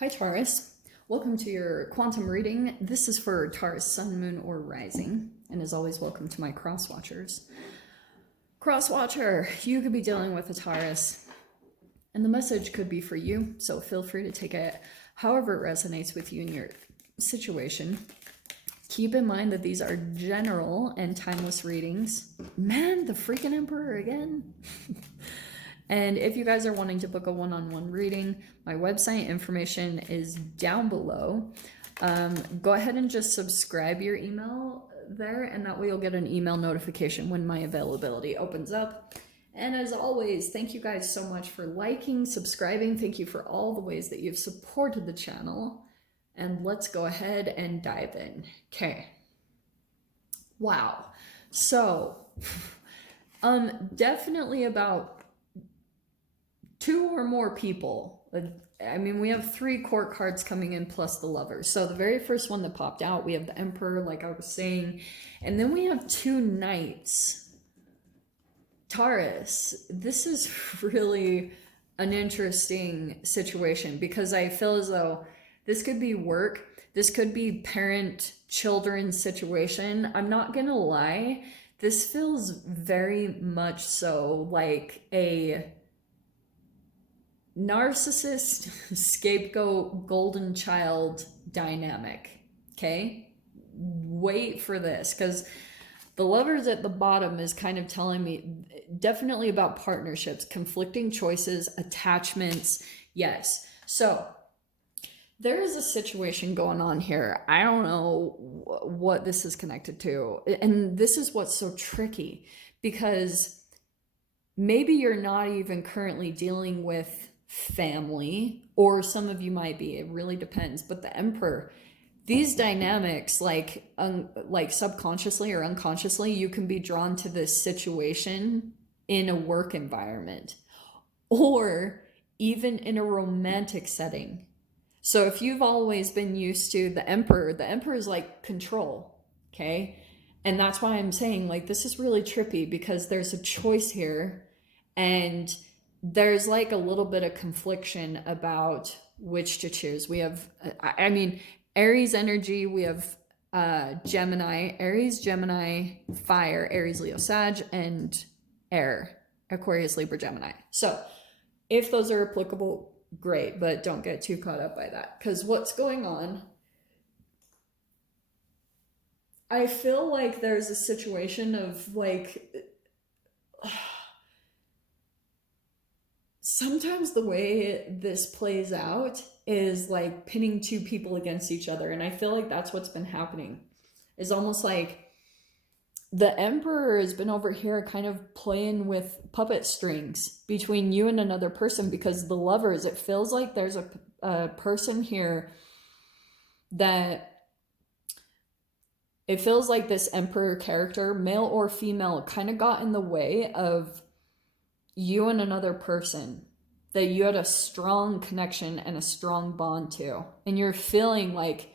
Hi Taurus, welcome to your quantum reading. This is for Taurus Sun, Moon, or Rising, and as always, welcome to my cross watchers. Cross watcher, you could be dealing with a Taurus, and the message could be for you, so feel free to take it however it resonates with you in your situation. Keep in mind that these are general and timeless readings. Man, the freaking Emperor again. And if you guys are wanting to book a one-on-one reading, my website information is down below. Go ahead and just subscribe your email there, and that way you'll get an email notification when my availability opens up. And as always, thank you guys so much for liking, subscribing. Thank you for all the ways that you've supported the channel. And let's go ahead and dive in. Okay. Wow. So, definitely about two or more people. I mean, we have 3 court cards coming in plus the Lovers. So the very first one that popped out, we have the Emperor, like I was saying. And then we have 2 Knights. Taurus, this is really an interesting situation because I feel as though this could be work. This could be parent-children situation. I'm not gonna lie. This feels very much so like a narcissist, scapegoat, golden child dynamic. Okay? Wait for this, because the Lovers at the bottom is kind of telling me definitely about partnerships, conflicting choices, attachments. Yes. So there is a situation going on here. I don't know what this is connected to. And this is what's so tricky, because maybe you're not even currently dealing with family, or some of you might be. It really depends. But the Emperor, these dynamics, like subconsciously or unconsciously, you can be drawn to this situation in a work environment or even in a romantic setting. So if you've always been used to the Emperor is like control, okay? And that's why I'm saying, like, this is really trippy because there's a choice here, and there's like a little bit of confliction about which to choose. We have, I mean, Aries energy, we have Gemini, Aries, Gemini, fire, Aries, Leo, Sag, and air, Aquarius, Libra, Gemini. So if those are applicable, great, but don't get too caught up by that, because what's going on, I feel like there's a situation of like, sometimes the way this plays out is like pitting 2 people against each other. And I feel like that's what's been happening. Is almost like the Emperor has been over here kind of playing with puppet strings between you and another person, because the Lovers, it feels like there's a person here that it feels like this Emperor character, male or female, kind of got in the way of you and another person that you had a strong connection and a strong bond to. And you're feeling like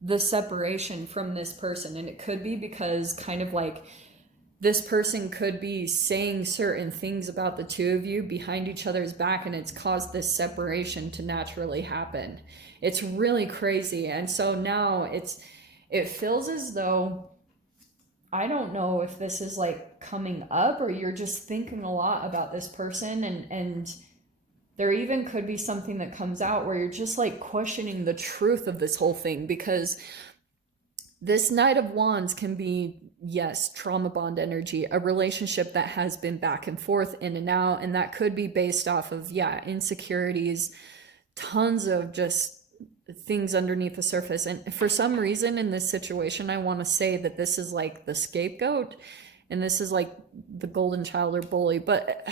the separation from this person. And it could be because kind of like this person could be saying certain things about the 2 of you behind each other's back, and it's caused this separation to naturally happen. It's really crazy. And so now it feels as though, I don't know if this is like coming up or you're just thinking a lot about this person, and there even could be something that comes out where you're just like questioning the truth of this whole thing, because this Knight of Wands can be, yes, trauma bond energy, a relationship that has been back and forth, in and out, and that could be based off of, yeah, insecurities, tons of just things underneath the surface. And for some reason in this situation, I want to say that this is like the scapegoat and this is like the golden child or bully, but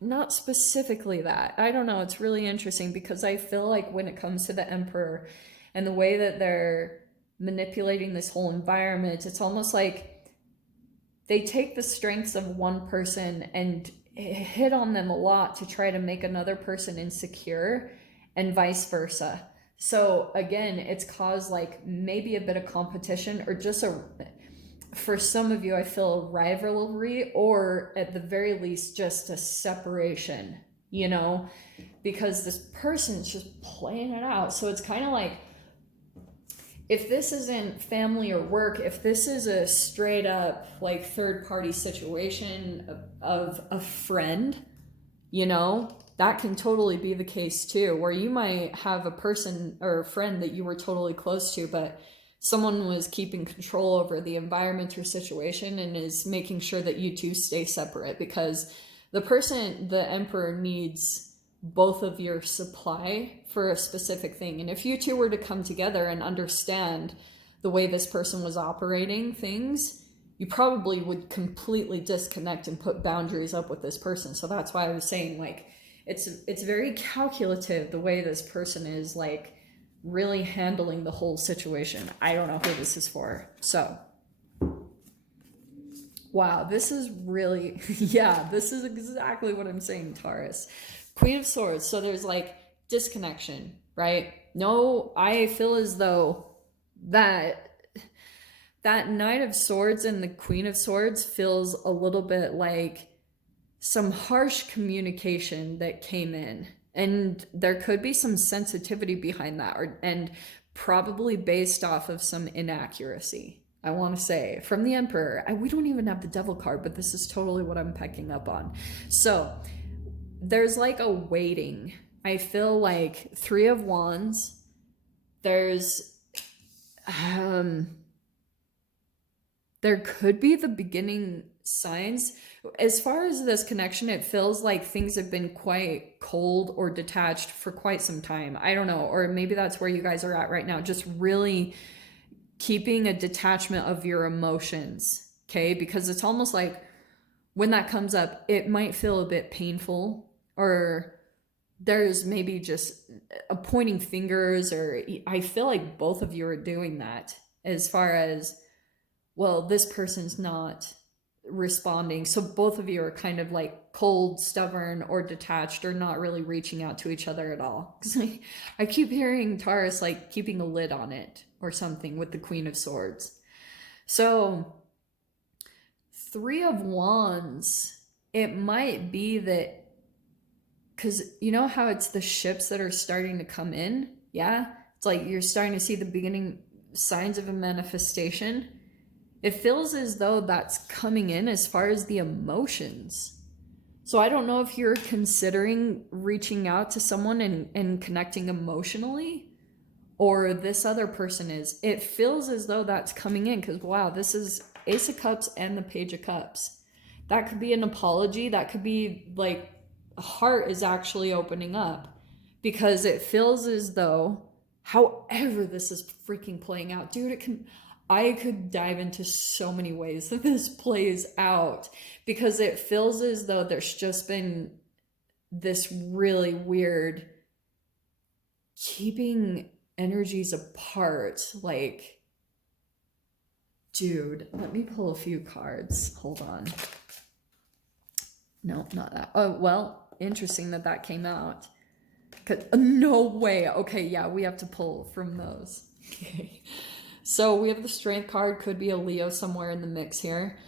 not specifically that. I don't know. It's really interesting because I feel like when it comes to the Emperor and the way that they're manipulating this whole environment, it's almost like they take the strengths of one person and hit on them a lot to try to make another person insecure, and vice versa. So again, it's caused like maybe a bit of competition, or just for some of you, I feel a rivalry, or at the very least, just a separation you know, because this person's just playing it out. So it's kind of like, if this isn't family or work, if this is a straight up like third party situation of a friend, you know, that can totally be the case too, where you might have a person or a friend that you were totally close to, but someone was keeping control over the environment or situation and is making sure that you two stay separate, because the emperor needs both of your supply for a specific thing. And if you two were to come together and understand the way this person was operating things, you probably would completely disconnect and put boundaries up with this person. So that's why I was saying, like, it's very calculative the way this person is like really handling the whole situation. I don't know who this is for. So wow, this is really, yeah, this is exactly what I'm saying, Taurus. Queen of Swords. So there's like disconnection, right? No, I feel as though that Knight of Swords and the Queen of Swords feels a little bit like some harsh communication that came in. And there could be some sensitivity behind that, and probably based off of some inaccuracy. I want to say from the Emperor. We don't even have the Devil card, but this is totally what I'm picking up on. So there's like a waiting. I feel like Three of Wands. There's there could be the beginning signs. As far as this connection, it feels like things have been quite cold or detached for quite some time. I don't know, or maybe that's where you guys are at right now, just really keeping a detachment of your emotions, okay? Because it's almost like when that comes up, it might feel a bit painful, or there's maybe just a pointing fingers, or I feel like both of you are doing that, as far as, well, this person's not responding. So both of you are kind of like cold, stubborn, or detached, or not really reaching out to each other at all. I keep hearing Taurus like keeping a lid on it or something with the Queen of Swords. So Three of Wands, it might be that, because you know how it's the ships that are starting to come in? Yeah? It's like you're starting to see the beginning signs of a manifestation. It feels as though that's coming in as far as the emotions. So I don't know if you're considering reaching out to someone and connecting emotionally, or this other person is. It feels as though that's coming in, because wow, this is Ace of Cups and the Page of Cups. That could be an apology. That could be like a heart is actually opening up, because it feels as though, however this is freaking playing out, dude, I could dive into so many ways that this plays out, because it feels as though there's just been this really weird keeping energies apart. Like, dude, let me pull a few cards. Hold on. No, not that. Oh, well, interesting that came out. No way. Okay, yeah, we have to pull from those. Okay. So we have the Strength card, could be a Leo somewhere in the mix here.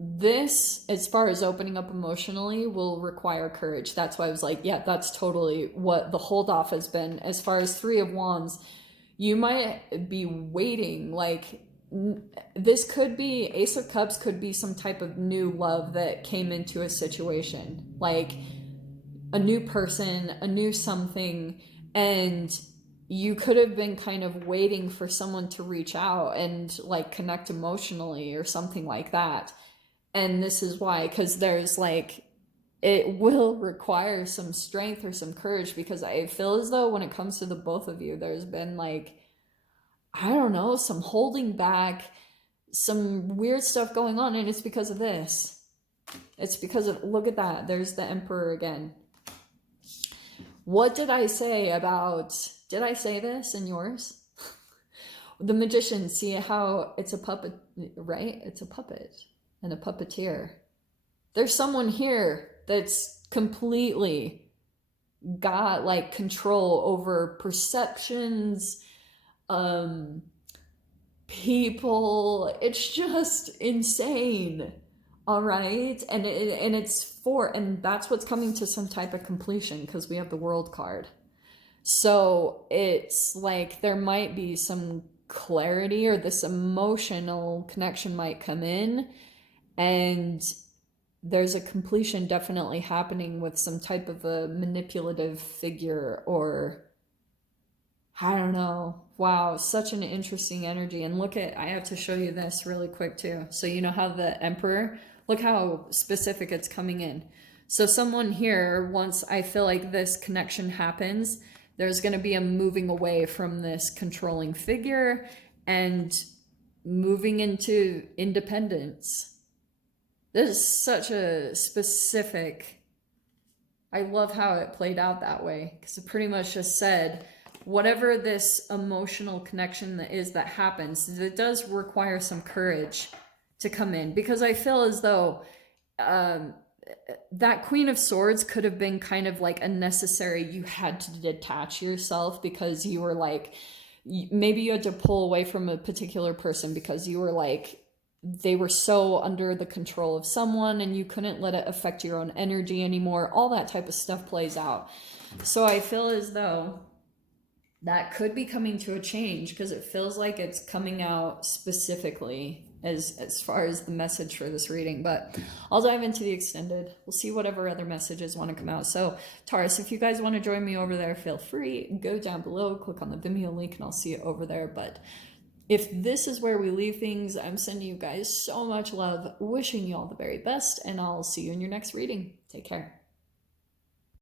This, as far as opening up emotionally, will require courage. That's why I was like, yeah, that's totally what the hold off has been. As far as Three of Wands, you might be waiting, like, this could be, Ace of Cups could be some type of new love that came into a situation, like a new person, a new something, and you could have been kind of waiting for someone to reach out and like connect emotionally or something like that. And this is why, because there's like, it will require some strength or some courage, because I feel as though when it comes to the both of you, there's been like, I don't know, some holding back, some weird stuff going on, and it's because of this. It's because of, look at that, there's the Emperor again. What did I say about, did I say this in yours? The Magician, see how it's a puppet, right? It's a puppet and a puppeteer. There's someone here that's completely got like control over perceptions, people. It's just insane. All right. And it's for, and that's what's coming to some type of completion because we have the world card. So it's like there might be some clarity, or this emotional connection might come in, and there's a completion definitely happening with some type of a manipulative figure, or I don't know. Wow, such an interesting energy. And look at, I have to show you this really quick too. So you know how the Emperor, look how specific it's coming in. So someone here, once I feel like this connection happens, there's going to be a moving away from this controlling figure and moving into independence. This is such a specific, I love how it played out that way, because it pretty much just said, whatever this emotional connection that is that happens, it does require some courage to come in, because I feel as though that Queen of Swords could have been kind of like a necessary, you had to detach yourself because you were like, maybe you had to pull away from a particular person because you were like, they were so under the control of someone and you couldn't let it affect your own energy anymore. All that type of stuff plays out. So I feel as though that could be coming to a change, because it feels like it's coming out specifically as far as the message for this reading. But I'll dive into the extended. We'll see whatever other messages want to come out. So Taurus, if you guys want to join me over there, feel free. Go down below, click on the Vimeo link, and I'll see it over there. But if this is where we leave things, I'm sending you guys so much love, wishing you all the very best, and I'll see you in your next reading. Take care.